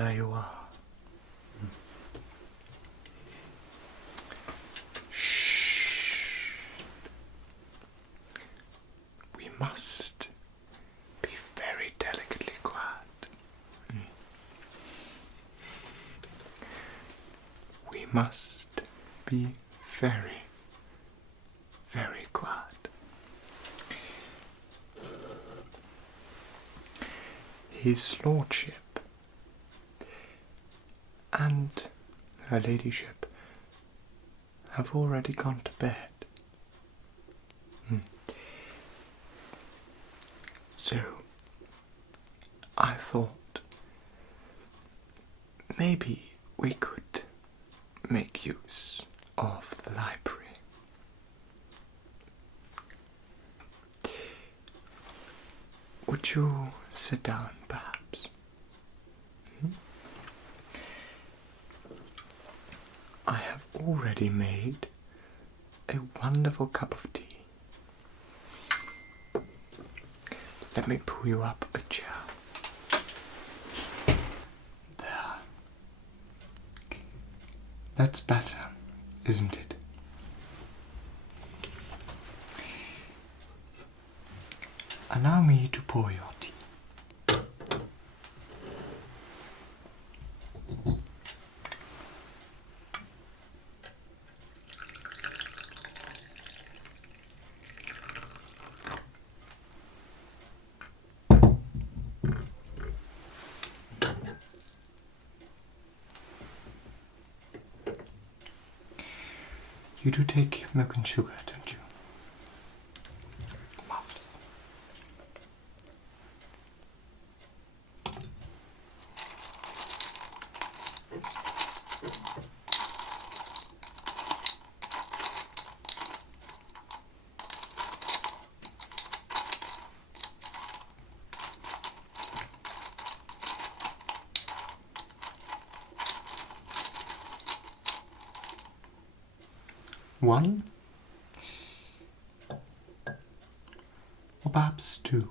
There you are. Shh. We must be very delicately quiet. We must be very, very quiet. His Lordship and her Ladyship have already gone to bed. So, I thought maybe we could make use of the library. Would you sit down, perhaps? I have already made a wonderful cup of tea. Let me pull you up a chair. There. That's better, isn't it? Allow me to pour your tea. You do take milk and sugar, don't you? Marvelous. One, or perhaps two.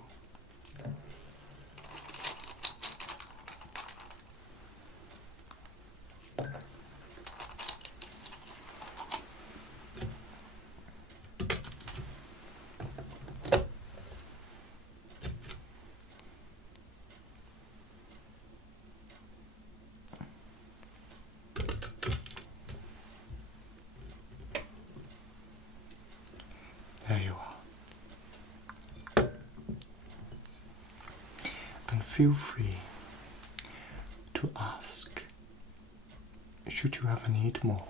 There you are. And feel free to ask, should you ever need more.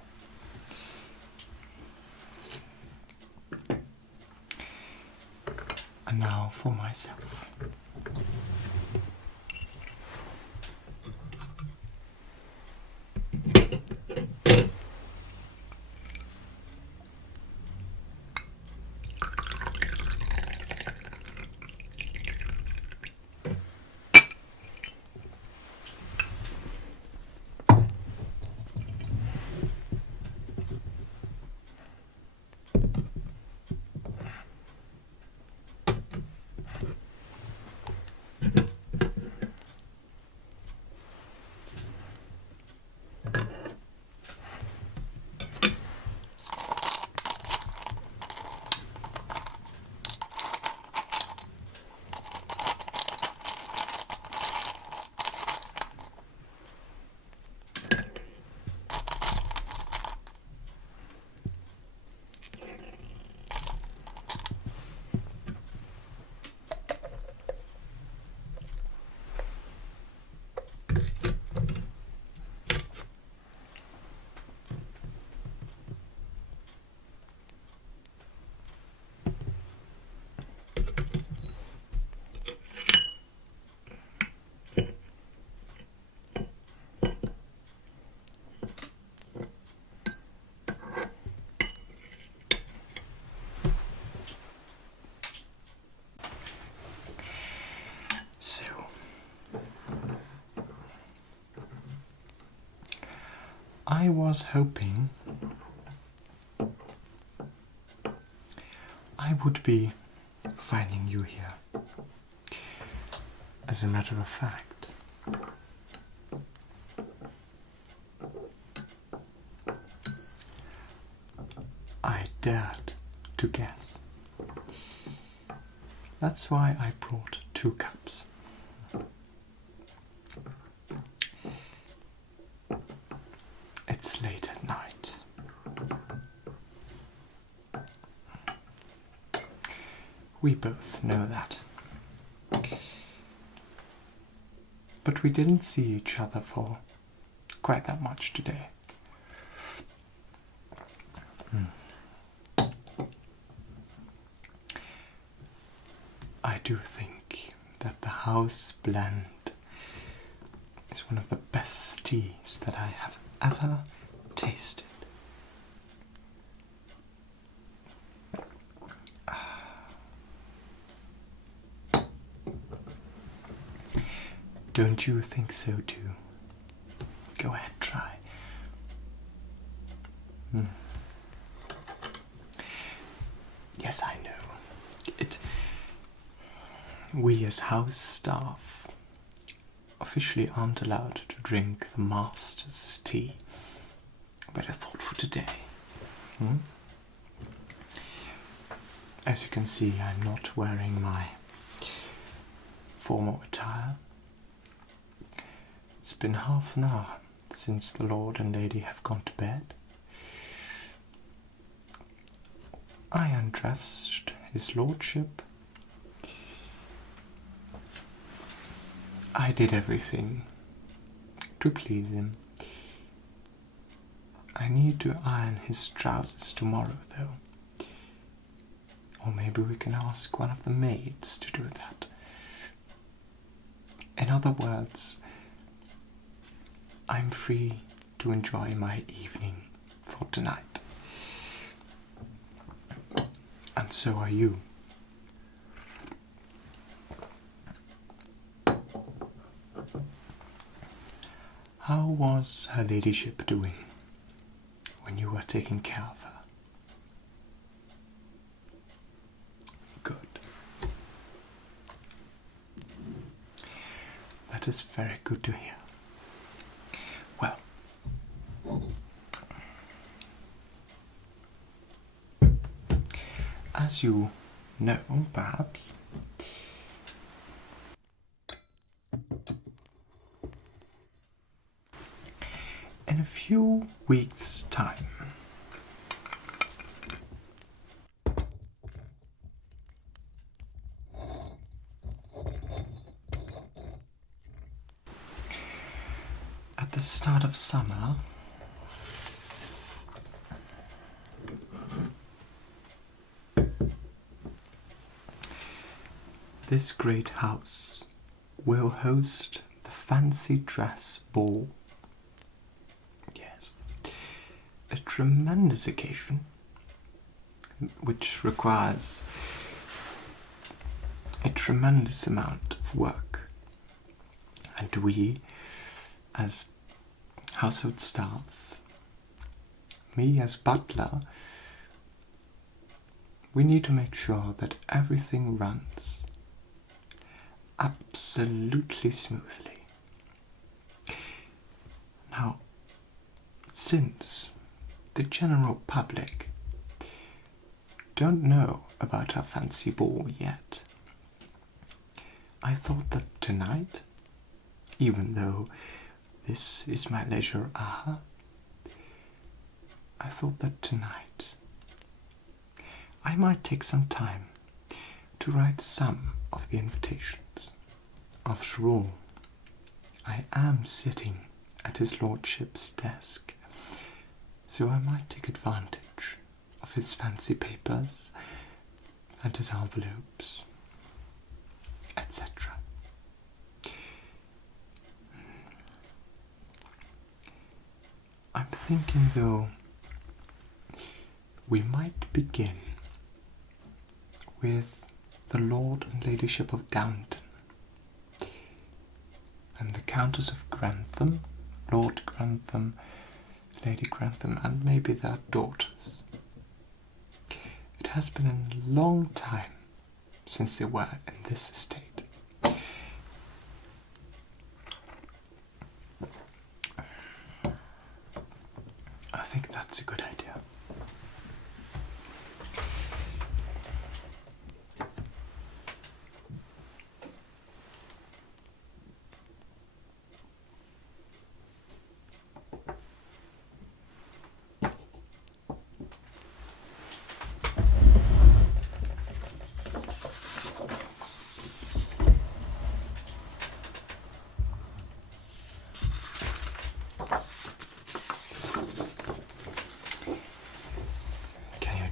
And now for myself. I was hoping I would be finding you here. As a matter of fact, dared to guess. That's why I brought 2 cups. It's late at night. We both know that. But we didn't see each other for quite that much today. I do think that the house blend is one of the best teas that I have ever tasted. Don't you think so too? Go ahead, try. Yes, I know. We as house staff officially aren't allowed to drink the master's tea, but I thought for today. As you can see, I'm not wearing my formal attire. It's been half an hour since the Lord and Lady have gone to bed. I undressed his Lordship. I did everything to please him. I need to iron his trousers tomorrow, though. Or maybe we can ask one of the maids to do that. In other words, I'm free to enjoy my evening for tonight. And so are you. How was her ladyship doing when you were taking care of her? Good. That is very good to hear. Well, as you know, perhaps, in a few weeks' time, at the start of summer, this great house will host the fancy dress ball. Yes, a tremendous occasion which requires a tremendous amount of work, and we, as household staff, me as butler, we need to make sure that everything runs absolutely smoothly. Now, since the general public don't know about our fancy ball yet, I thought that tonight, even though this is my leisure hour, I thought that tonight I might take some time to write some of the invitations. After all, I am sitting at his lordship's desk, so I might take advantage of his fancy papers and his envelopes, etc. I'm thinking, though, we might begin with the Lord and Ladyship of Downton and the Countess of Grantham, Lord Grantham, Lady Grantham, and maybe their daughters. It has been a long time since they were in this estate. I think that's a good idea.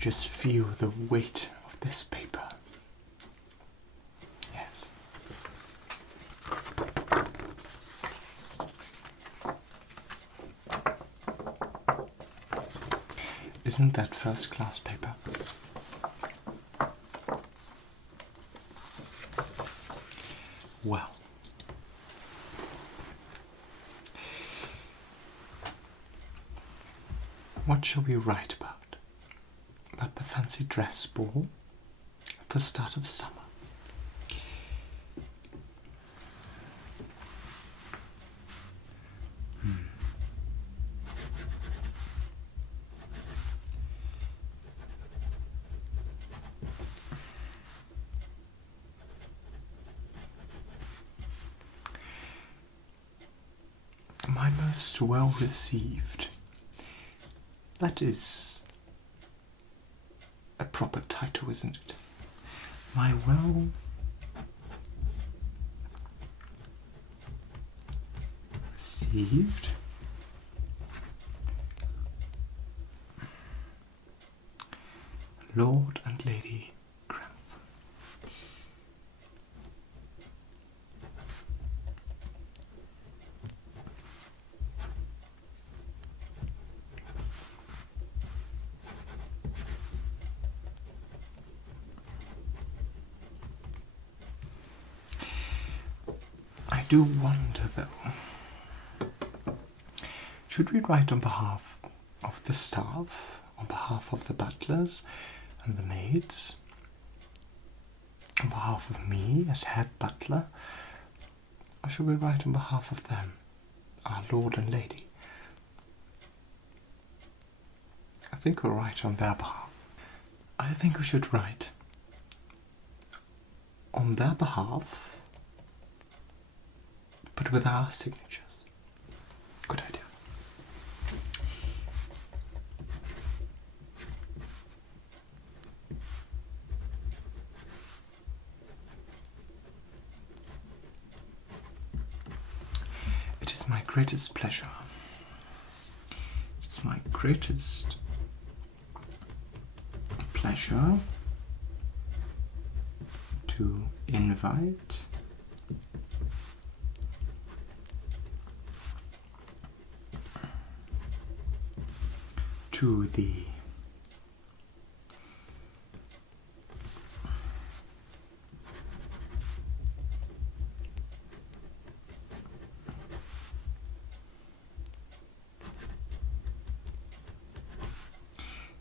just feel the weight of this paper. Yes. Isn't that first-class paper? Well, what shall we write about? About the fancy dress ball at the start of summer. My most well received. That is a proper title, isn't it? My well received Lord and Lady Grantham. I do wonder, though, should we write on behalf of the staff, on behalf of the butlers and the maids, on behalf of me as head butler, or should we write on behalf of them, our lord and lady? I think we'll write on their behalf. I think we should write on their behalf, but with our signatures. Good idea. It is my greatest pleasure. It is my greatest pleasure to invite to the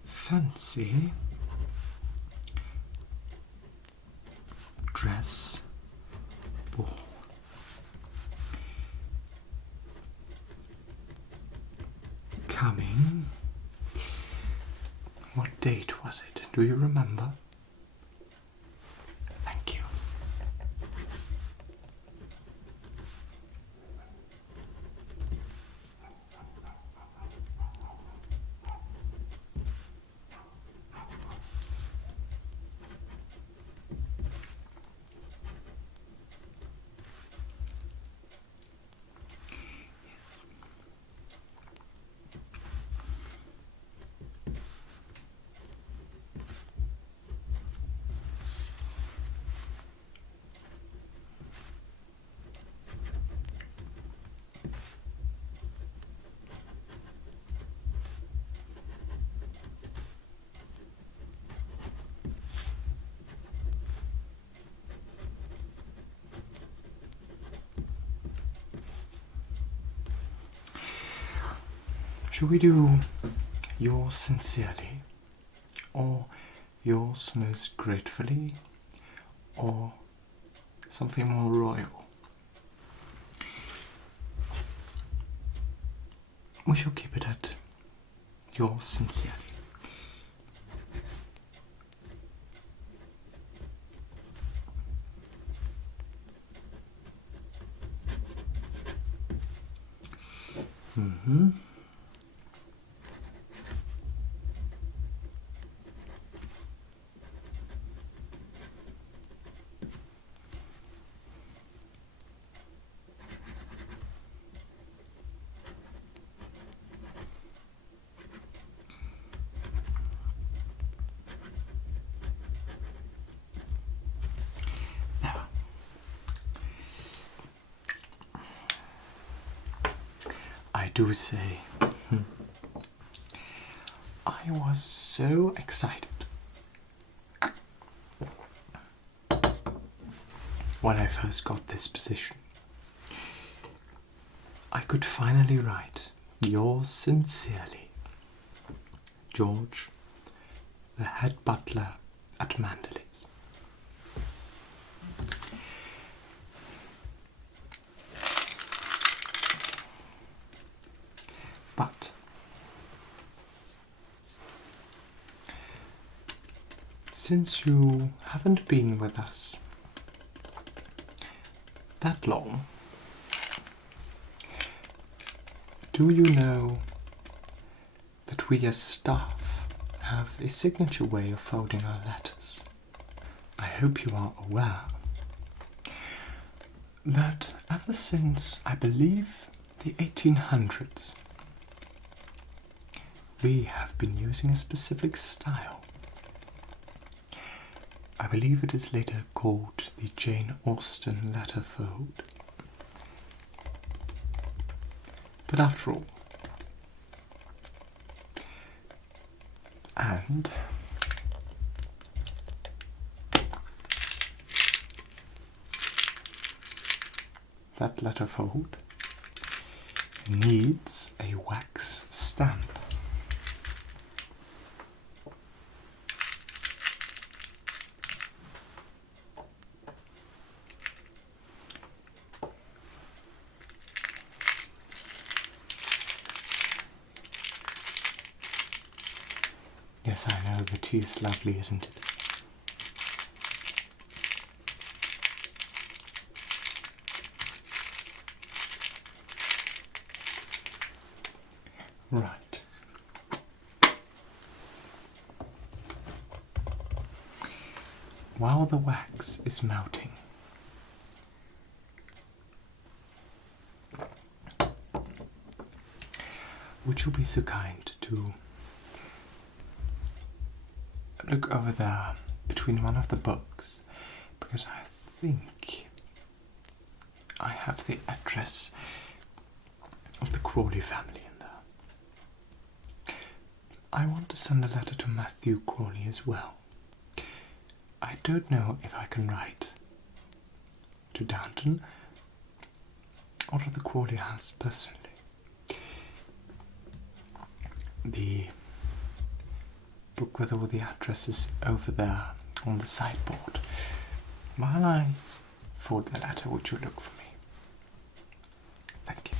fancy dress ball. Coming. What date was it? Do you remember? Thank you. Should we do yours sincerely, or yours most gratefully, or something more royal? We shall keep it at yours sincerely. Mm-hmm. I do say. I was so excited when I first got this position. I could finally write, yours sincerely, George, the head butler at Menezes. But since you haven't been with us that long, do you know that we as staff have a signature way of folding our letters? I hope you are aware that ever since, I believe, the 1800s, we have been using a specific style. I believe it is later called the Jane Austen letter fold. But after all, and that letter fold needs a wax stamp. Yes, I know, the tea is lovely, isn't it? Right. While the wax is melting, would you be so kind to look over there between one of the books, because I think I have the address of the Crawley family in there. I want to send a letter to Matthew Crawley as well. I don't know if I can write to Downton or to the Crawley house personally. The book with all the addresses over there on the sideboard. While I forward the letter, would you look for me? Thank you.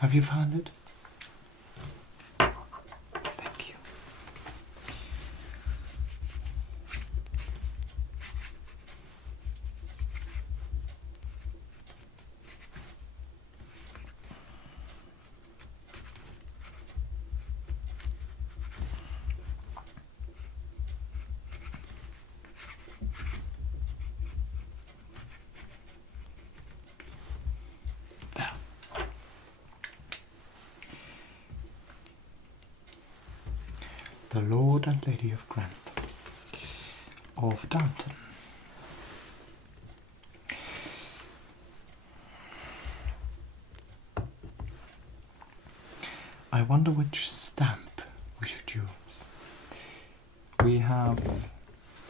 Have you found it? Thank you. the Lord and Lady of Grantham of Downton. I wonder which stamp we should use. We have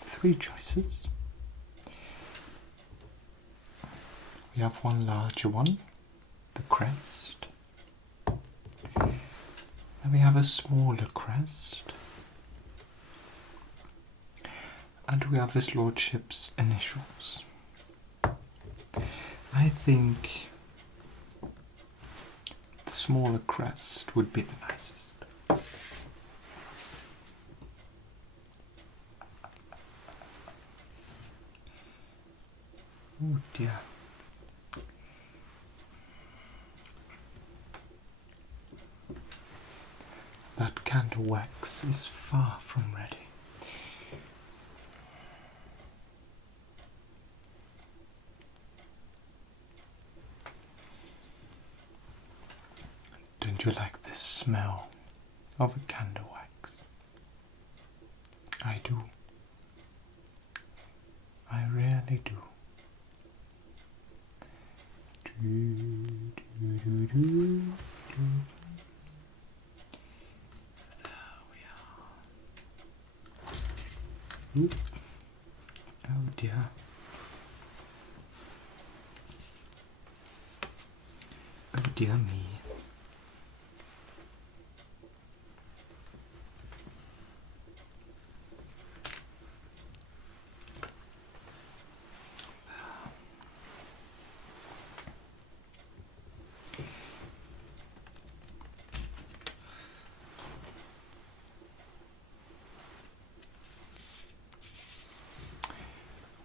3 choices. We have one larger one, the crest. Then we have a smaller crest. And we have his lordship's initials. I think the smaller crest would be the nicest. Oh dear. That candle wax is far from ready. Don't you like the smell of a candle wax? I do. I really do. There we are. Oop. Oh dear. Oh dear me.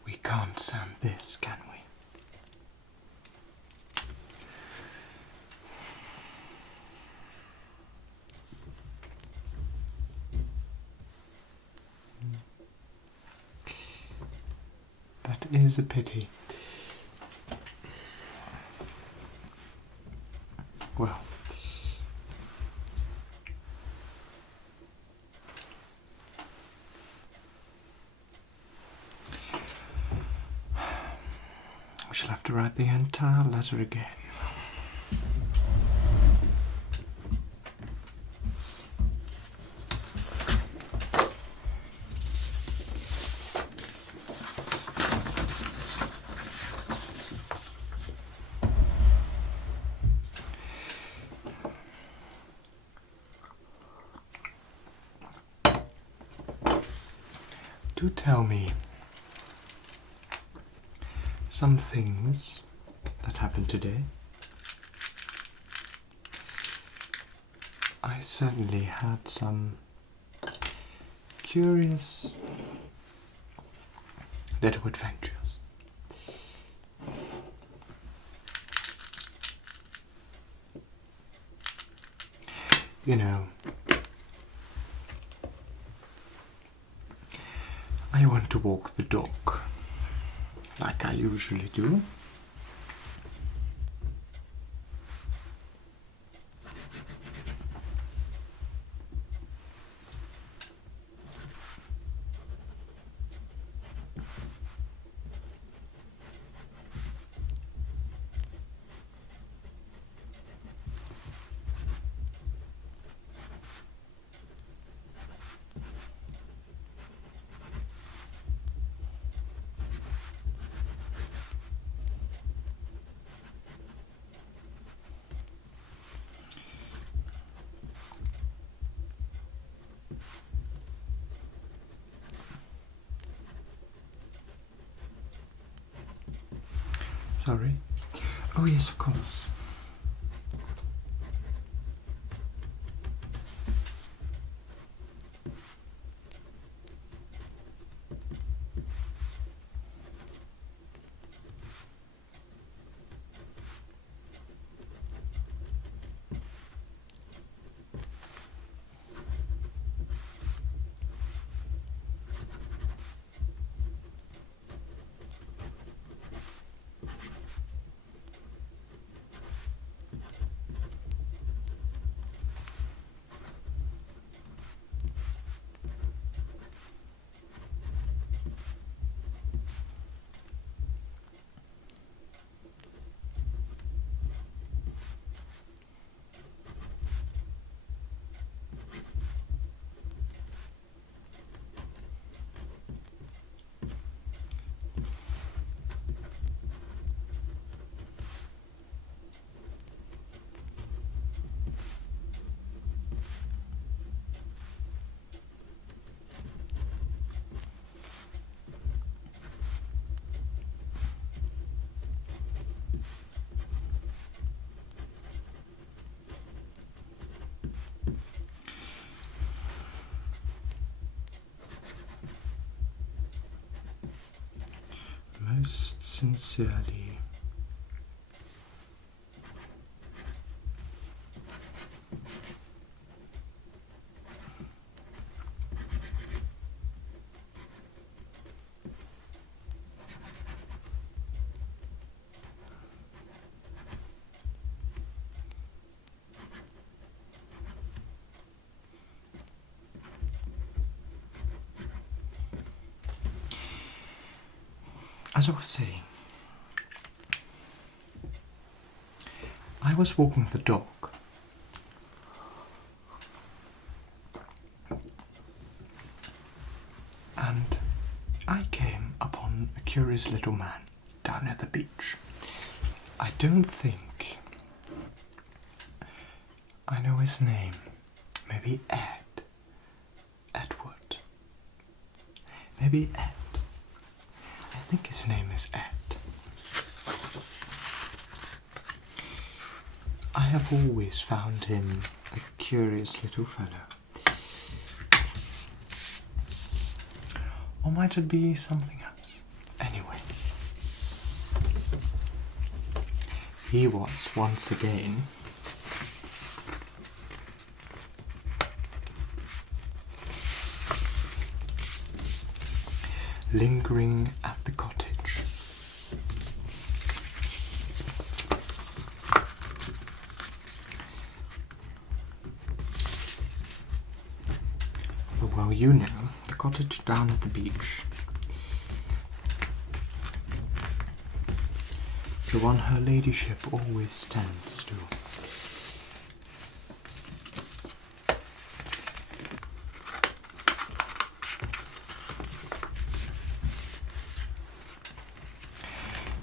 We can't sand this, can we? That is a pity. Well, we shall have to write the entire letter again. Do tell me some things that happened today. I certainly had some curious little adventures. You know, I went to walk the dog, like I usually do. Sorry. Oh yes, of course. most sincerely. As I was saying, I was walking the dog, and I came upon a curious little man down at the beach. I don't think I know his name. Maybe Edward. Maybe Ed. I think his name is Ed. I have always found him a curious little fellow. Or might it be something else? Anyway, he was once again lingering at the cottage. Well, you know, the cottage down at the beach. The one her ladyship always stands to.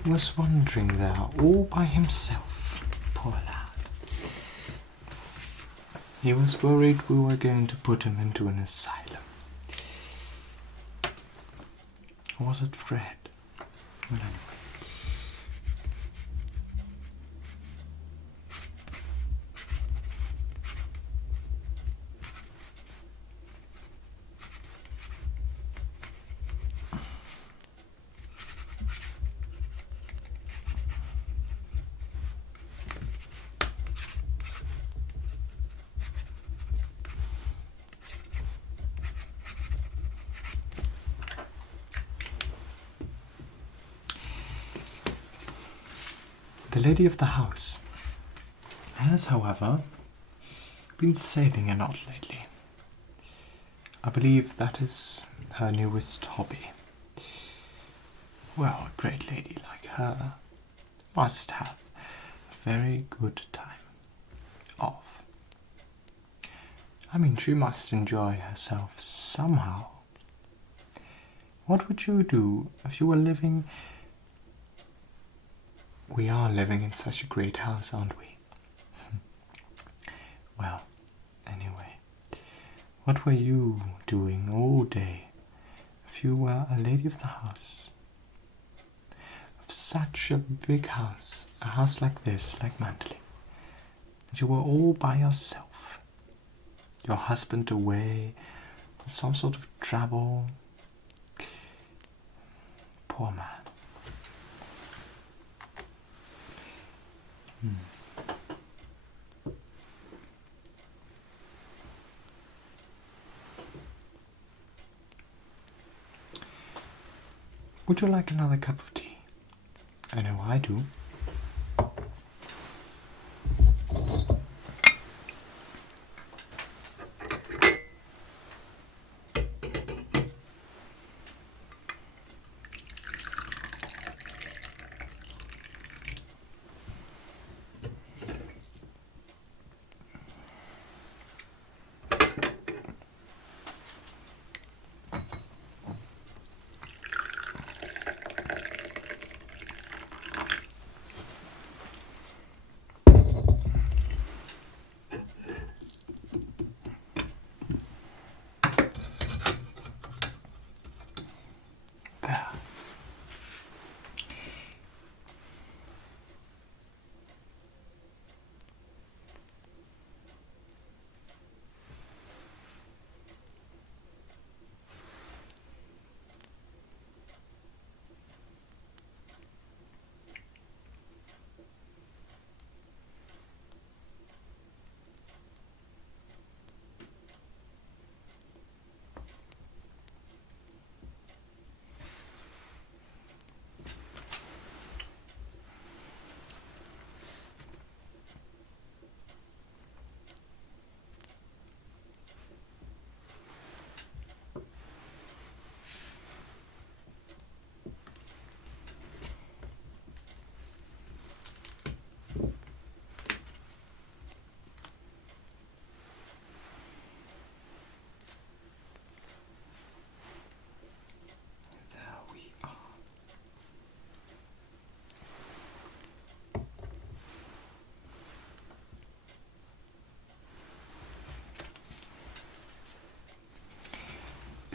Was wandering there all by himself, poor lad. He was worried we were going to put him into an asylum. Or was it Fred? Well, anyway. The lady of the house has, however, been sailing a lot lately. I believe that is her newest hobby. Well, a great lady like her must have a very good time off. I mean, she must enjoy herself somehow. What would you do if you were living... We are living in such a great house, aren't we? Well, anyway, what were you doing all day if you were a lady of the house? Of such a big house, a house like this, like Mandalay, that you were all by yourself. Your husband away on some sort of travel. Poor man. Would you like another cup of tea? I know I do.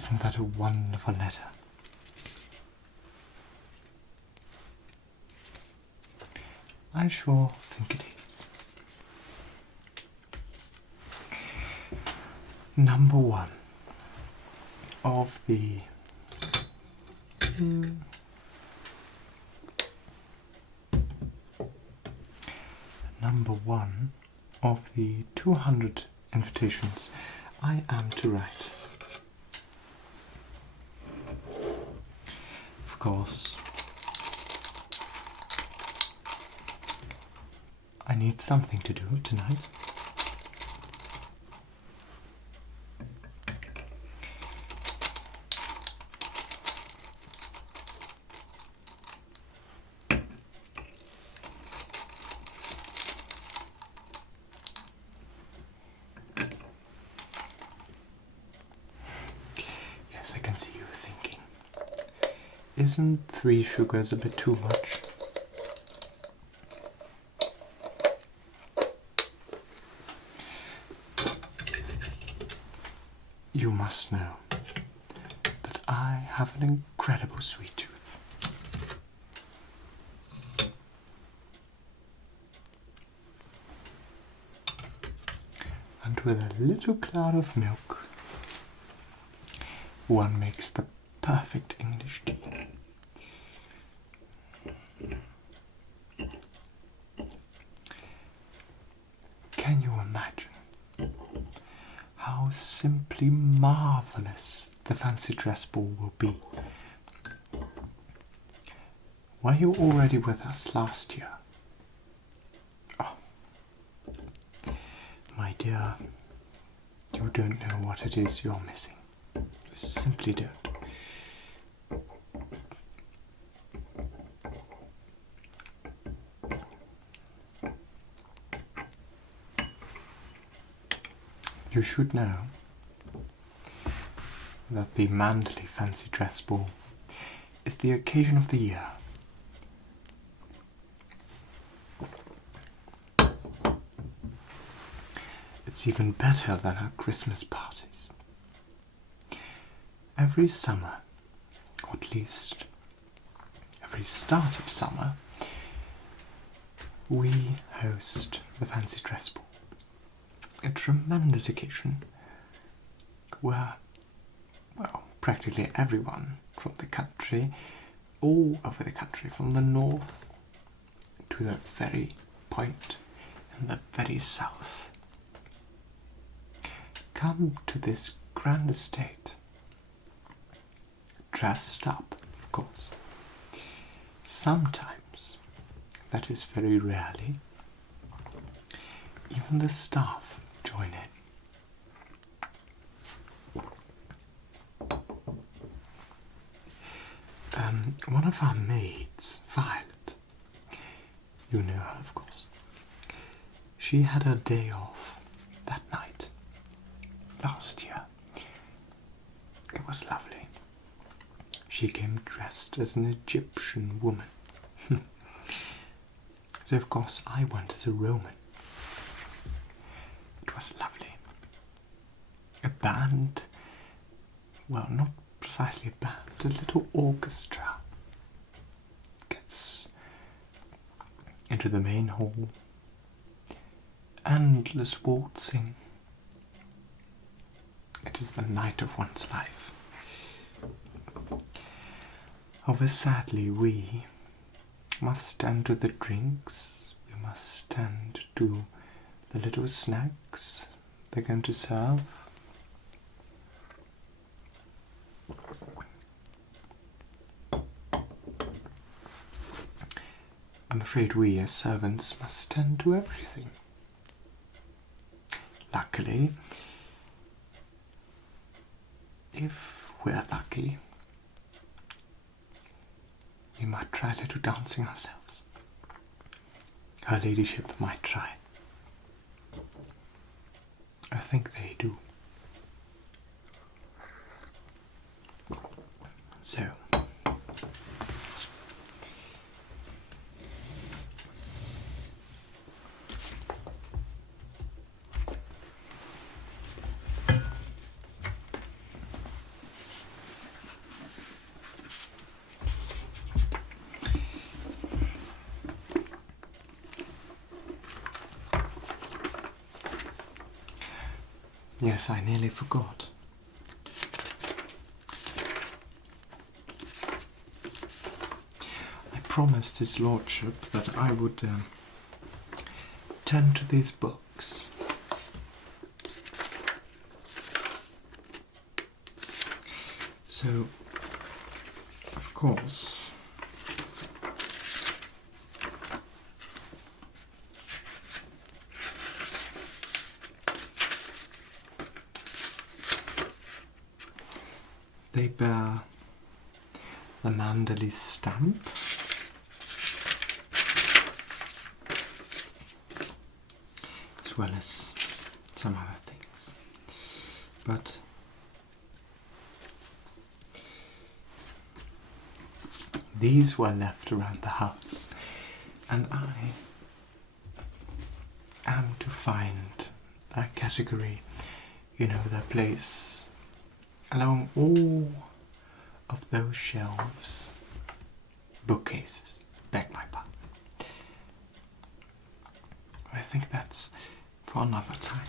Isn't that a wonderful letter? I sure think it is. Number 1 of the number 1 of the 200 invitations I am to write. Of course, I need something to do tonight. Yes, I can see you thinking, isn't 3 sugars a bit too much? You must know that I have an incredible sweet tooth. And with a little cloud of milk, one makes the perfect English tea. Can you imagine how simply marvellous the fancy dress ball will be? Were you already with us last year? Oh, my dear, you don't know what it is you're missing. You simply don't. You should know that the Manderley Fancy Dress Ball is the occasion of the year. It's even better than our Christmas parties. Every summer, or at least every start of summer, we host the Fancy Dress Ball. A tremendous occasion where, well, practically everyone from the country, all over the country, from the north to the very point in the very south, come to this grand estate, dressed up, of course. Sometimes, that is very rarely, even the staff join in. One of our maids, Violet, you know her of course, she had her day off that night last year. It was lovely. She came dressed as an Egyptian woman. So of course I went as a Roman. It was lovely. A band, well, not precisely a band, a little orchestra gets into the main hall. Endless waltzing. It is the night of one's life. However, sadly, we must tend to the drinks, we must tend to the little snacks they're going to serve. I'm afraid we as servants must tend to everything. Luckily, if we're lucky, we might try a little dancing ourselves. Her ladyship might try. I think they do. So, Yes, I nearly forgot. I promised his lordship that I would turn to these books. So, of course, they bear the Manderley stamp, as well as some other things. But these were left around the house, and I am to find that category, you know, that place along all of those shelves, bookcases, beg my pardon. I think that's for another time.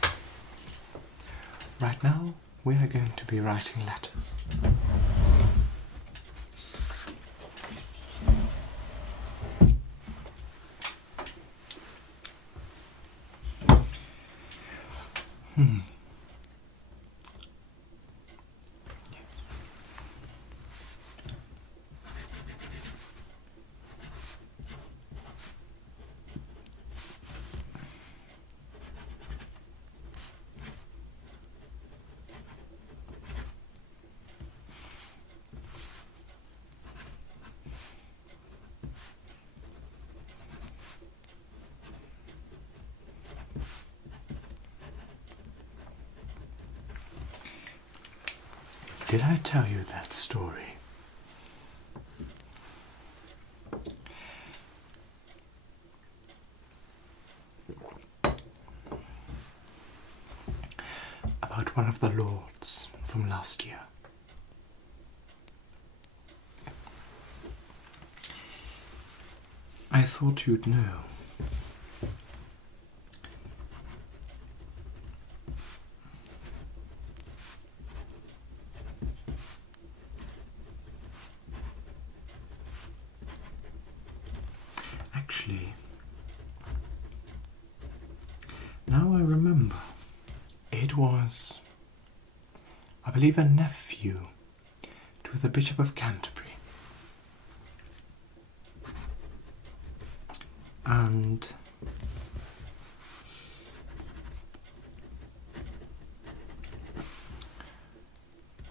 Right now, we are going to be writing letters. Did I tell you that story? About one of the lords from last year. I thought you'd know. Actually, now I remember, it was, I believe, a nephew to the Bishop of Canterbury. And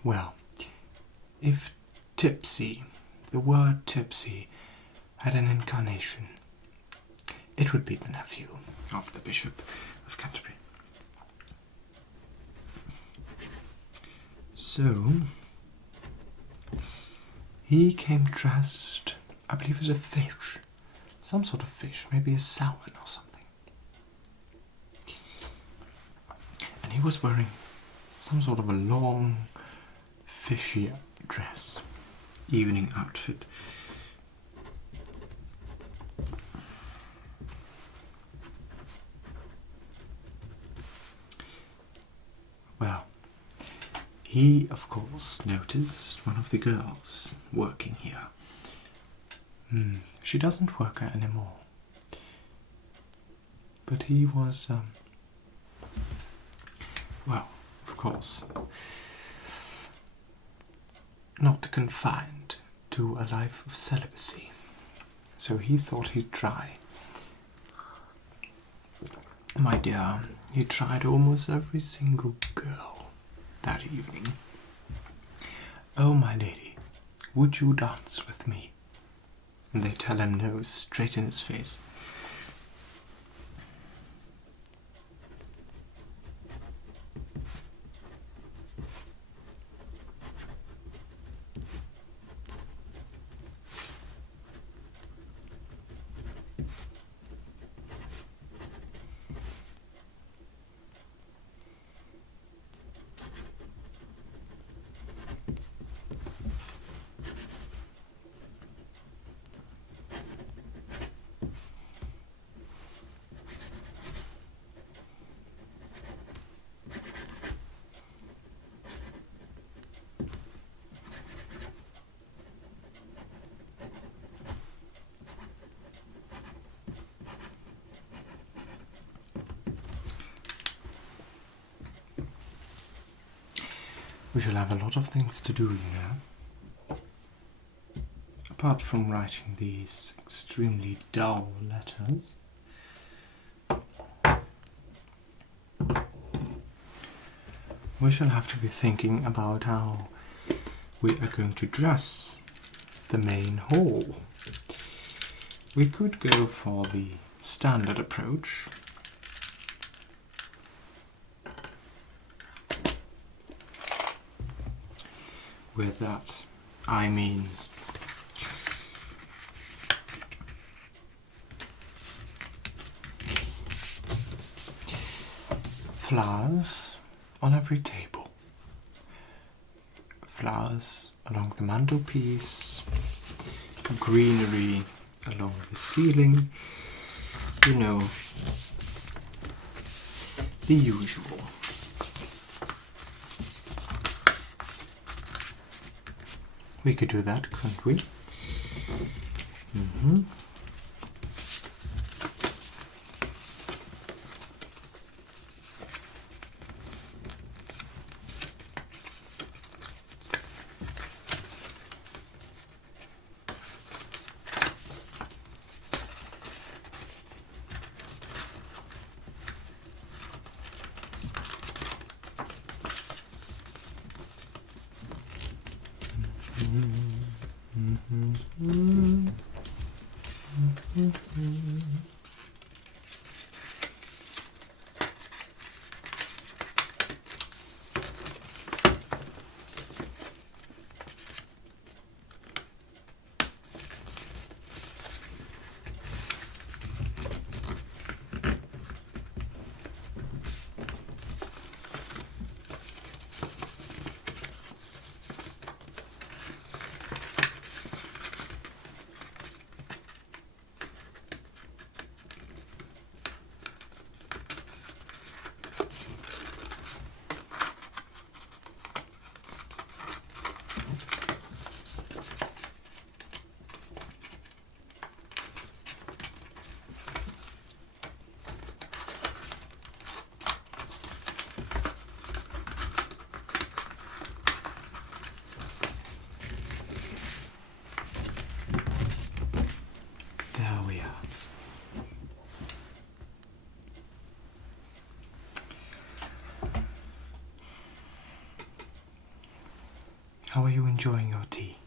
well, if tipsy, the word tipsy, had an incarnation, it would be the nephew of the Bishop of Canterbury. So, he came dressed, I believe, as a fish. Some sort of fish, maybe a salmon or something. And he was wearing some sort of a long, fishy dress, evening outfit. Well, he, of course, noticed one of the girls working here. She doesn't work here anymore. But he was, well, of course, not confined to a life of celibacy. So he thought he'd try. My dear, he tried almost every single girl that evening. Oh, my lady, would you dance with me? And they tell him no, straight in his face. We shall have a lot of things to do, apart from writing these extremely dull letters. We shall have to be thinking about how we are going to dress the main hall. We could go for the standard approach. With that, I mean flowers on every table, flowers along the mantelpiece, greenery along the ceiling, you know, the usual. We could do that, couldn't we? Mm-hmm. How are you enjoying your tea?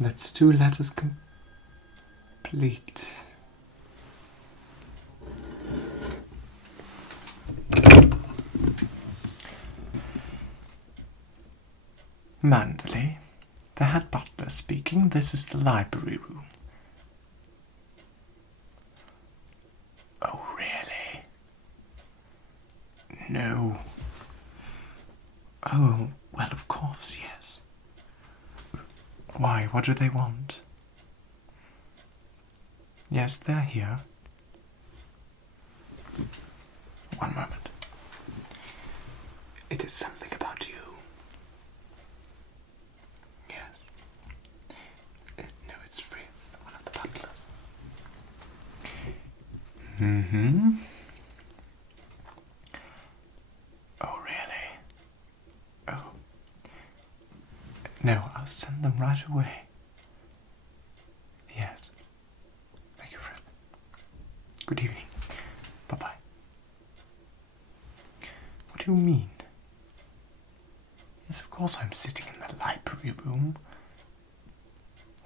That's 2 letters complete. Mandalay, the head butler speaking. This is the library room. Oh, really? No. Oh, well, of course, yes. Why, what do they want? Yes, they're here. One moment. It is something about you. Yes. No, it's Fritz, one of the butlers. Mm-hmm. Oh, really? Oh. No, I'll send them right away. Yes. Thank you, Fred. Good evening. Bye-bye. What do you mean? Yes, of course I'm sitting in the library room.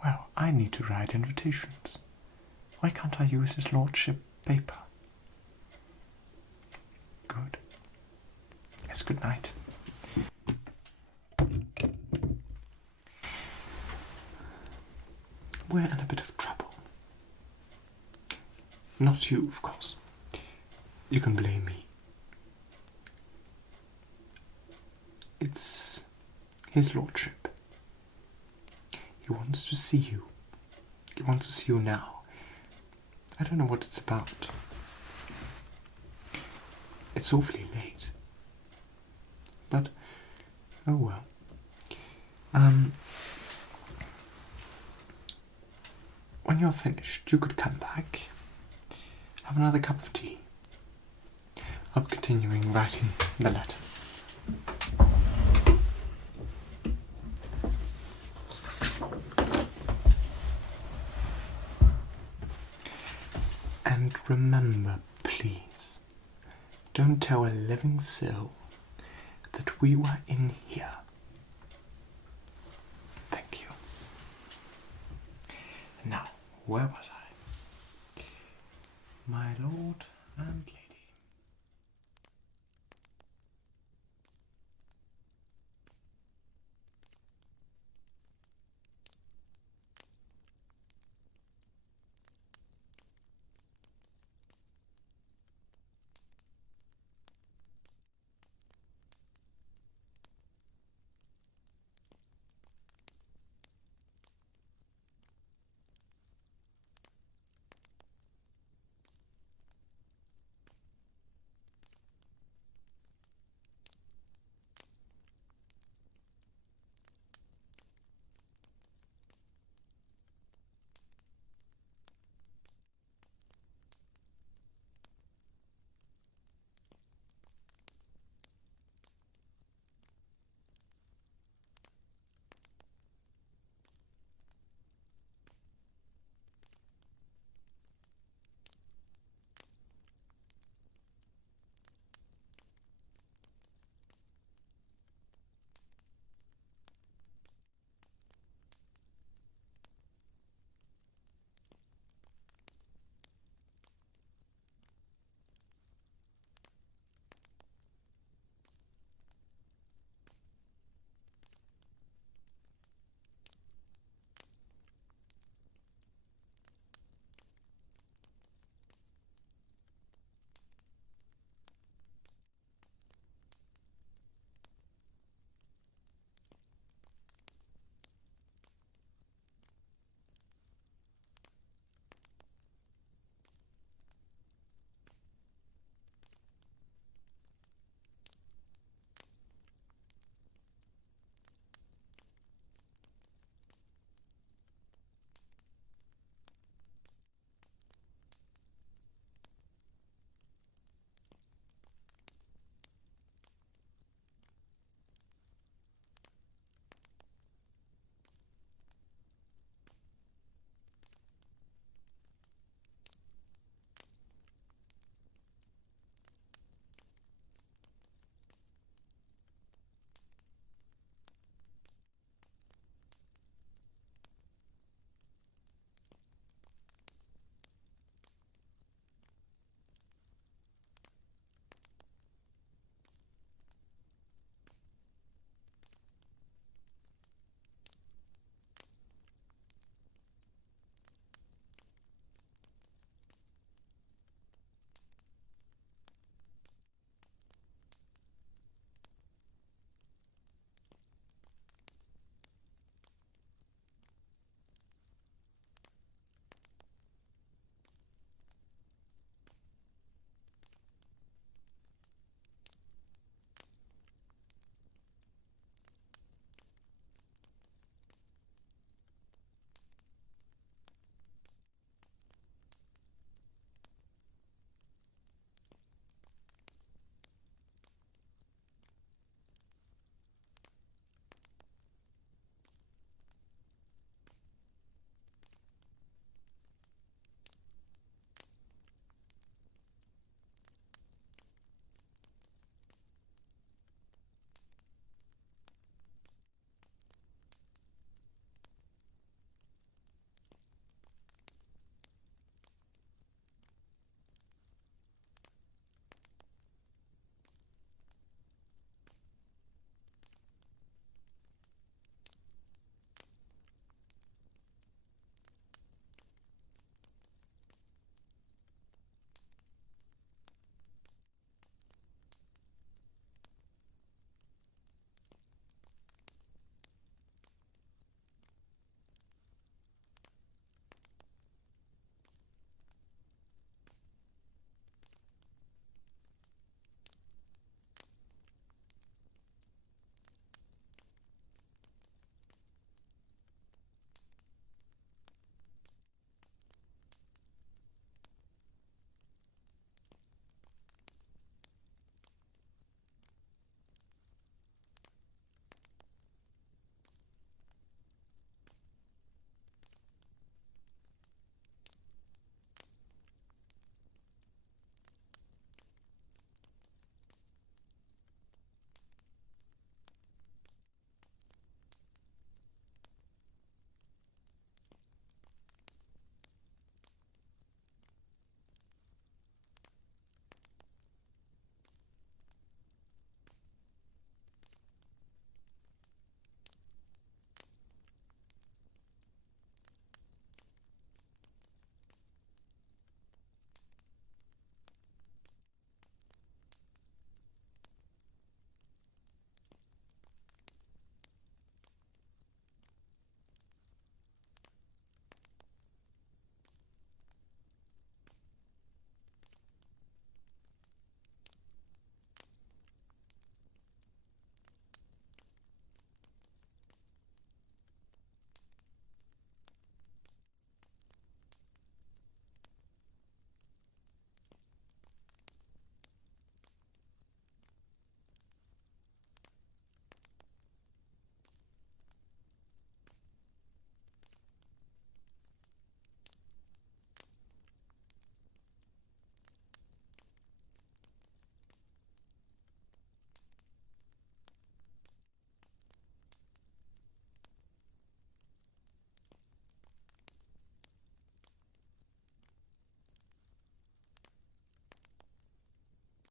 Well, I need to write invitations. Why can't I use his lordship paper? Good. Yes, good night. We're in a bit of trouble. Not you, of course. You can blame me. It's his lordship. He wants to see you. He wants to see you now. I don't know what it's about. It's awfully late. But, oh well. When you're finished, you could come back, have another cup of tea. I'll be continuing writing the letters. And remember, please, don't tell a living soul that we were in here. Thank you. Now, where was I? My lord and lady.